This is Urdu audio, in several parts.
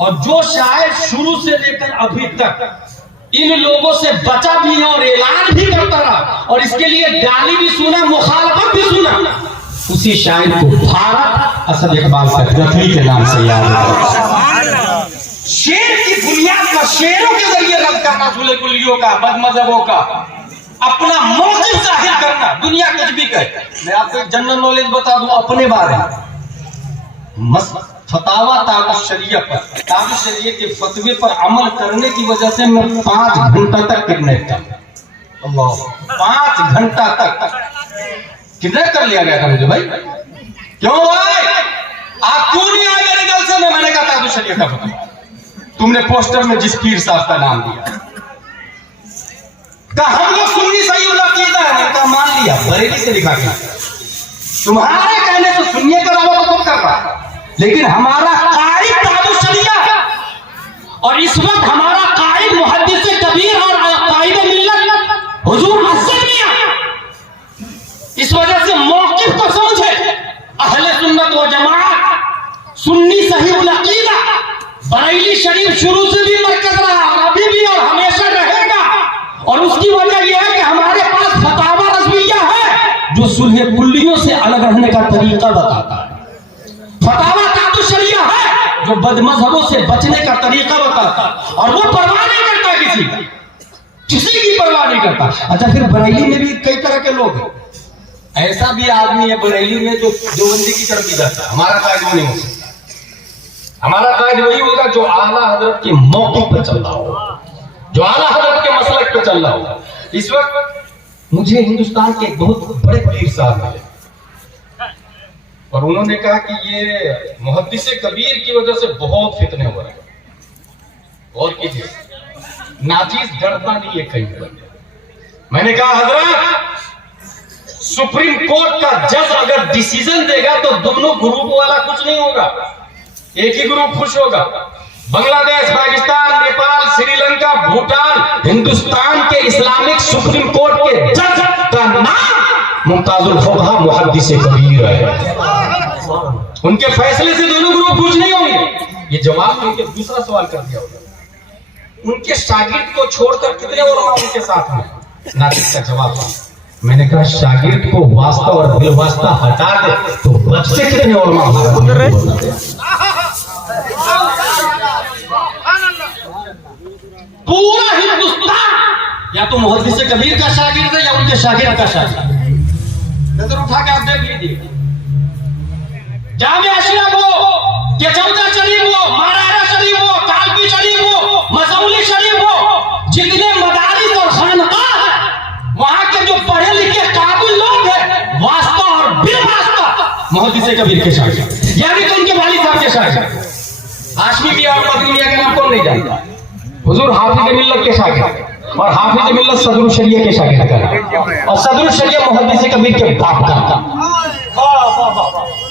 اور جو شاعر شروع سے لے کر ابھی تک ان لوگوں سے بچا بھی ہے اور اعلان بھی کرتا رہا اور اس کے لیے گالی بھی سنا مخالفت بھی سنا, اسی شاعر کو بھارت اسد اقبال سکرتری کے نام سے یاد ہے. شعر کی بنیاد پر شعروں کے ذریعے رد کرنا سولے کلیوں کا, بد مذہبوں کا, اپنا موقف ظاہر کرنا. دنیا کچھ بھی کہے, میں آپ کو ایک جنرل نالج بتا دوں اپنے بارے میں. فتاوی تاج الشریعہ پر, تاج الشریعہ کے فتوے پر عمل کرنے کی وجہ سے میں 5 گھنٹہ تک کڈنیپ تھا. 5 گھنٹہ تک کڈنیپ کر لیا گیا تھا مجھے. بھائی کیوں بھائی آپ کیوں نہیں آئے میرے گھر سے؟ میں نے کہا تاج الشریعہ کا فتویٰ تم نے پوسٹر میں جس پیر صاحب کا نام دیا, کہا ہم لوگ سنی صحیح العقیدہ ہے. میں نے کہا مان لیا, بریلی سے لکھا گیا. تمہارے کہنے سے سنیے کا دعویٰ تو کر رہا ہے, لیکن ہمارا قائد تاج الشریعہ ہے اور اس وقت ہمارا قائد محدث کبیر اور قائد ملت حضور حسن میاں. اس وجہ سے موقف کو سمجھے. اہل سنت و جماعت سنی صحیح العقیدہ بریلی شریف شروع سے بھی مرکز رہا اور ابھی بھی اور ہمیشہ رہے گا. اور اس کی وجہ یہ ہے کہ ہمارے پاس فتاوی رضویہ ہے جو صلح کلیوں سے الگ رہنے کا طریقہ بتاتا ہے. فتاوی تاج الشریعہ ہے جو بد مذہبوں سے بچنے کا طریقہ بتاتا ہے اور وہ پرواہ نہیں کرتا, کسی کی پرواہ نہیں کرتا. اچھا پھر بریلی میں بھی کئی طرح کے لوگ ہیں. ایسا بھی آدمی ہے بریلی میں جو دیوبندی کی طرف بھی جاتا ہے. ہمارا قائد وہ نہیں ہو سکتا. ہمارا قائد وہی ہوگا جو اعلیٰ حضرت کے موقع پہ چل رہا ہوگا, جو اعلیٰ حضرت کے مسلک پہ چل رہا ہوگا. اس وقت مجھے ہندوستان کے ایک بہت بڑے پیر صاحب ملے اور انہوں نے کہا کہ یہ محدث کبیر کی وجہ سے بہت فتنے ہو رہے ہیں اور کیجیے ناچیز ڈرتا نہیں ہے کہیں پر. میں نے کہا حضرت سپریم کورٹ کا جج اگر ڈیسیزن دے گا تو دونوں گروپ والا کچھ نہیں ہوگا, ایک ہی گروپ خوش ہوگا. بنگلہ دیش, پاکستان, نیپال, سری لنکا, بھوٹان, ہندوستان کے اسلامک سپریم کورٹ کے جج کا نام ممتاز الفقہ محدث کبیر ہے. ان کے فیصلے سے دونوں گروپ خوش نہیں ہوں گے. یہ جواب ان کے دوسرا سوال کر دیا ہوگا, ان کے شاگرد کو چھوڑ کر کتنے علماء ان کے ساتھ ہیں؟ ناطق کا جواب. میں نے کہا شاگرد کو واسطہ اور بل واسطہ ہٹا دے تو بچتے کتنے علماء. پورا ہندوستان یا تو محدث کبیر کا شاگرد ہے یا ان کے شاگرد کا شاگرد. نظر اٹھا کے آپ دیکھ لیجیے, جامعہ اشراف ہو, چوتھا شریف ہو, مارارا شریف ہو, کالپی شریف ہو, مزولی شریف ہو, جتنے مدارس اور خانقاہ ہیں وہاں کے جو پڑھے لکھے قابل لوگ ہیں واسطہ اور بے واسطہ محدث کبیر کے شاگرد, یعنی تو ان کے والد صاحب کے شاگرد. ہاشمی میاں اور مدنی میاں کا نام کون نہیں جانتا؟ حضور حافظ ملت کے شاگرد اور حافظ ملت صدر الشریعہ کے شاگرد کا اور صدر الشریعہ محدث کبیر کے باپ کا.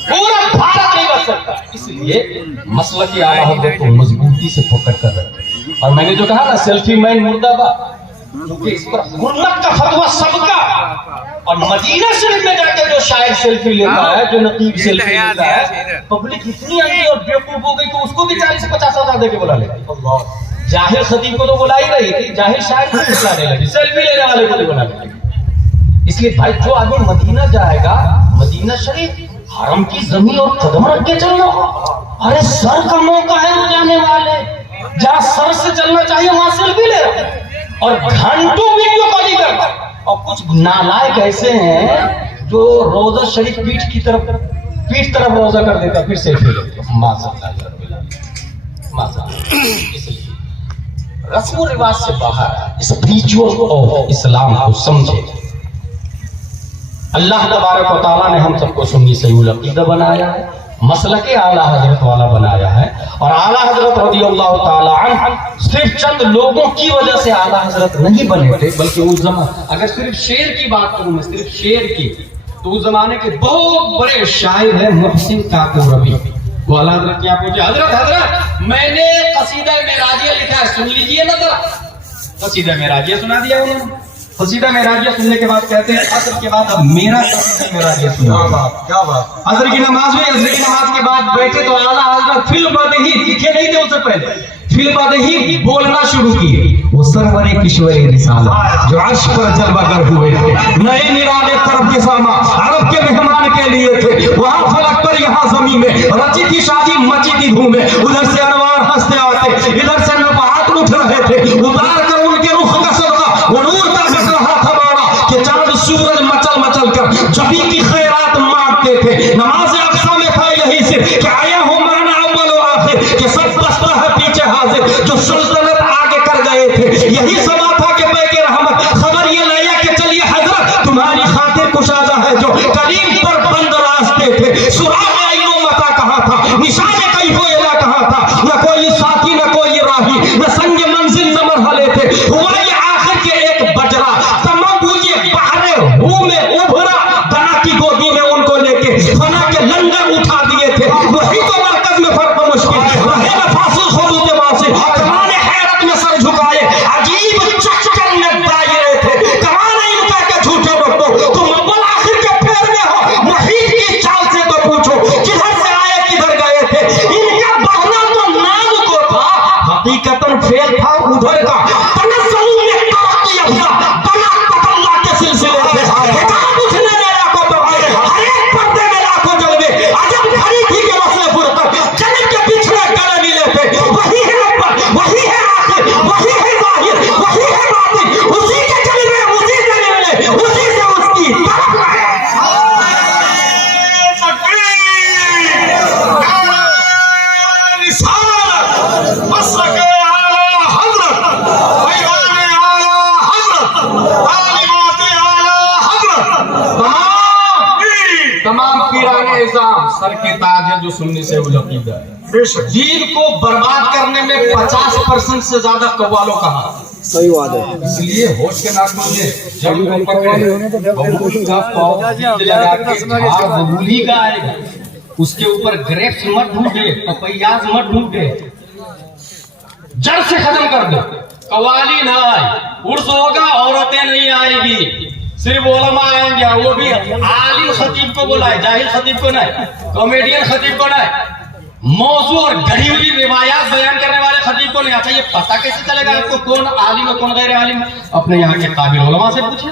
پورا بھارت نہیں بچ سکتا. اس لیے مسلک اعلیٰ حضرت کو مضبوطی سے پکڑ کر رکھے. اور میں نے جو کہا نا سیلفی مین مردہ باد, کیونکہ اس پر غربت کا فتویٰ سب کا. اور مدینہ شریف میں جا کے جو شاعر سیلفی لیتا ہے, جو نقیب سیلفی لیتا ہے, پبلک اتنی اندھی اور بیوقوف ہو گئی کہ اس کو بھی 40-50 ہزار دے کے بلا لیتی. جاہل خطیب کو تو بلا ہی رہی تھی, جاہل شاعر کو بلانے لگی, سیلفی لینے والے کو بھی بلانے لگی. اس لیے بھائی جو آدمی مدینہ جائے گا, مدینہ شریف حرم کی زمین اور قدم رکھ کے چلنا. ارے سر کا موقع ہے وہ جانے والے, جہاں سر سے چلنا چاہیے وہاں سیلفی لے رہے ہیں اور گھنٹوں ویڈیو کالنگ کرتا. اور کچھ نالائق ایسے ہیں جو روزہ شریف پیٹھ طرف روزہ کر دیتا پھر سیلفی لیتے. اس لیے رسم و رواج سے باہر اسپریچول آف اسلام کو سمجھے. اللہ تبارک و تعالیٰ نے ہم سب کو سنی صحیح العقیدہ بنایا ہے, مسلک اعلیٰ حضرت والا بنایا ہے. اور اعلیٰ حضرت رضی اللہ تعالیٰ عنہ صرف چند لوگوں کی وجہ سے اعلیٰ حضرت نہیں بنے تھے, بلکہ اس زمانے, اگر صرف شعر کی بات کروں میں, صرف شعر کی, تو اس زمانے کے بہت بڑے شاعر ہیں محسن کاکوربی. وہ اعلیٰ حضرت کیا پوچھے, حضرت میں نے قصیدہ معراجیہ لکھا ہے, سن لیجئے نا ذرا. قصیدہ معراجیہ سنا دیا انہوں نے. قصیدہ معراجیہ سننے کے بعد کہتے ہیں عصر کے بعد اب میرا قصیدہ معراجیہ سنو. کیا بات. عصر کی نماز ہوئی. عصر کی نماز کے بعد بیٹھے تو اعلیٰ حضرت فی البدیہی دکھے نہیں تھے اس سے پہلے, فی البدیہی بولنا شروع کیے. وہ سرور کشور رسالت جو عرش پر جلوہ گر ہوئے تھے, نئے نرالے طرف کے ساما عرب کے مہمان کے لیے تھے. وہاں فلک پر یہاں زمین میں رچی تھی شادی مچی تھی دھومیں. ادھر سے انوار ہنستے آتے, ادھر سے نبات اٹھ رہے تھے. اتار کر ان کے رخ کا صدقہ وہ نور ترس رہا تھا بارا کہ چاند سورج مچل مچل کر جبی کی خیرات مانگتے تھے. نماز اقصا میں تھا یہی سے کہ آیا ہو مانا اول و آخر کہ سب بستا ہے پیچھے حاضر. جو سلطنت آگے کر گئے تھے یہی سما تھا کہ بے کے رحمت خبر یہ لیا کہ چلیے حضرت تمہاری خاطر کشادہ ہے جو کریم پر بند راستے تھے. سراغ اینو متا کہاں تھا, نشان کئی ہو الا کہاں تھا, نہ کوئی ساتھی نہ کوئی راہی نہ سنگ منزل نہ مرحلے تھے. ہوا یہ آخر کے ایک بجرا تمام یہ بحر ہو میں ابھرا دنا کی گودی میں ان کو لے کے فنا کے لنگر اٹھا دیے تھے. وہی تو مرکز میں فرق مشکل رہے میں فاصل خروط واصل کمان حیرت میں سر جھکائے عجیب چکر میں دائرے تھے. کمان ان کا کہ جھوٹے بکو تم اول آخر کے پھیر میں ہو محیط کی چال سے تو پوچھو کدھر سے آئے کدھر گئے تھے. ان کا بہنا تو نام کو تھا حقیقتاً فیل تھا ادھر کا. تنزل میں ترقی افزا بنا تطلع کے سلسلے تھے. حکام اٹھنے میں لاکھوں دعائے ہر ایک پردے میں لاکھوں جلوے. عجب بھری تھی کہ مسئلے فرقت جنت کے پچھڑے گلے ملے تھے. وہی ہے اکبر وہی ہے آخر وہی ہے ظاہر وہی ہے باطن, اسی کے جلوے اسی سے ملے اسی سے اس کی طرف رہے. تمام پیران اعظام سر کے تاج ہے جو سننے سے العقیدہ ہے. دین کو برباد کرنے میں 50% سے زیادہ قوالوں کا ہاتھ. صحیح بات ہے. اس لیے ہوش کے ناک میں جب وہ پکڑے ببول کا پاؤ لگا کے ببول ہی کا آئے گا. اس کے اوپر گریپس مت ڈھونڈے پپیاز مت ڈھونڈے, جڑ سے ختم کر دو. قوالی نہ آئے, عرس ہوگا عورتیں نہیں آئے گی, صرف علماء آئیں گے, وہ بھی عالم خطیب کو بلائے جاہل خطیب کو نہیں, کامیڈین خطیب کو نہیں, موضوع اور گڑھی ہوئی روایات بیان کرنے والے خطیب کو نہیں. اچھا یہ پتہ کیسے چلے گا آپ کو کون عالم ہے کون غیر عالم ہے؟ اپنے یہاں کے قابل علماء سے پوچھیں,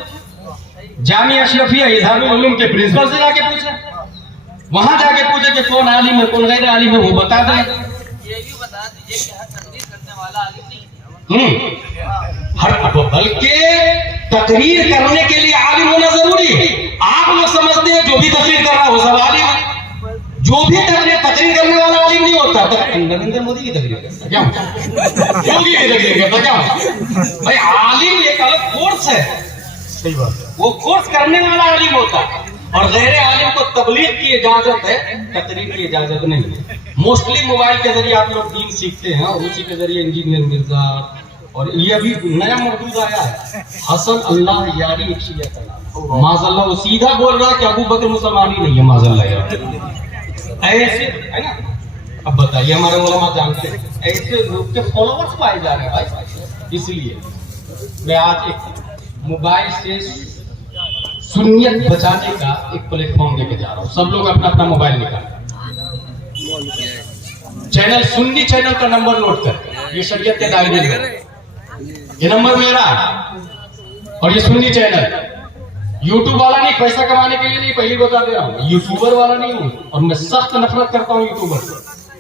جامعہ اشرفیہ اظہار العلوم کے پرنسپل سے جا کے پوچھیں, وہاں جا کے پوچھیں کہ کون عالم ہے کون غیر عالم ہے, وہ بتا دیں. یہ بھی بتا دیجیے کہ ہر تقریر کرنے والا عالم نہیں, بلکہ تقریر کرنے کے لیے عالم ہونا ضروری ہے. آپ لوگ سمجھتے ہیں جو بھی تقریر کر رہا ہو سب عالم ہے, جو بھی تقریر کرنے والا عالم نہیں ہوتا. نریندر مودی کی تقریر کرتا کیا ہوتا, یوگی کی تقریر کرتا کیا ہوتا. بھائی عالم ایک الگ کورس ہے, صحیح بات ہے. وہ کورس کرنے والا عالم ہوتا ہے, اور غیر عالم کو تبلیغ کی اجازت ہے, تقریر کی اجازت نہیں ہے. موسٹلی موبائل کے ذریعے آپ لوگ دین سیکھتے ہیں, اور اسی کے ذریعے انجینئر مرزا اور یہ ابھی نیا مردود آیا ہے حسن اللہ یاری اکشیت اللہ ماذ اللہ, وہ سیدھا بول رہا ہے کہ ابو بکر مسلمان ہی نہیں ہے ماذ اللہ یاری. ایسے ہے نا, اب بتائیے ہمارے علماء جانتے ہیں ایسے لوگ کے فالوورز پائے جا رہے ہیں بھائی. اس لیے میں آج ایک موبائل سے سنیت بچانے کا ایک پلیٹ فارم لے کے جا رہا ہوں. سب لوگ اپنا اپنا موبائل نکالیں, چینل سنی چینل کا نمبر نوٹ کر, یہ شریعت کے دائرے میں یہ نمبر میرا ہے, اور یہ سنی چینل یوٹیوب والا نہیں, پیسہ کمانے کے لیے نہیں, پہلے بتا دے رہا ہوں یوٹیوبر والا نہیں ہوں, اور میں سخت نفرت کرتا ہوں یوٹیوبر سے,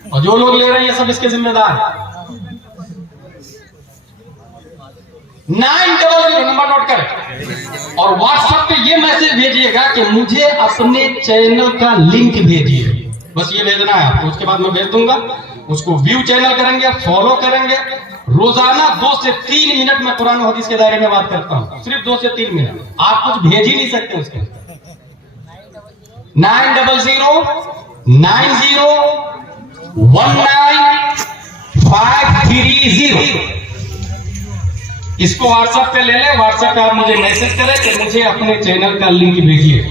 اور جو لوگ لے رہے ہیں یہ سب اس کے ذمہ دار ہیں. 900 نمبر نوٹ کریں, اور واٹس ایپ پہ یہ میسج بھیجیے گا کہ مجھے اپنے چینل کا لنک بھیجیے, بس یہ بھیجنا ہے آپ کو. اس کے بعد میں بھیج دوں گا, اس کو ویو چینل کریں گے, فالو کریں گے. روزانہ 2 سے 3 منٹ میں قرآن و حدیث کے دائرے میں بات کرتا ہوں, صرف 2 سے 3 منٹ. آپ کچھ بھیج ہی نہیں سکتے اس کے. 9000901950. اس کو واٹس ایپ پہ لے لیں, واٹس ایپ پہ آپ مجھے میسج کریں کہ مجھے اپنے چینل کا لنک بھیجیے.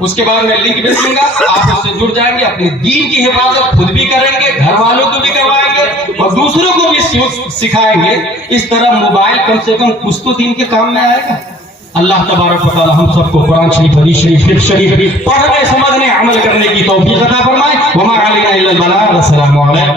اس کے بعد میں لنک بھیج دوں گا, آپ اس سے جڑ جائیں گے, اپنے دین کی حفاظت خود بھی کریں گے, گھر والوں کو بھی کروائیں گے, اور دوسروں کو بھی سکھائیں گے. اس طرح موبائل کم سے کم کچھ تو دین کے کام میں آئے گا. اللہ تبارک و تعالی ہم سب کو قرآن شریف حدیث شریف فقہ شریف پڑھنے سمجھنے عمل کرنے کی توفیق عطا فرمائے. وما علینا الا البلاغ. السلام علیکم.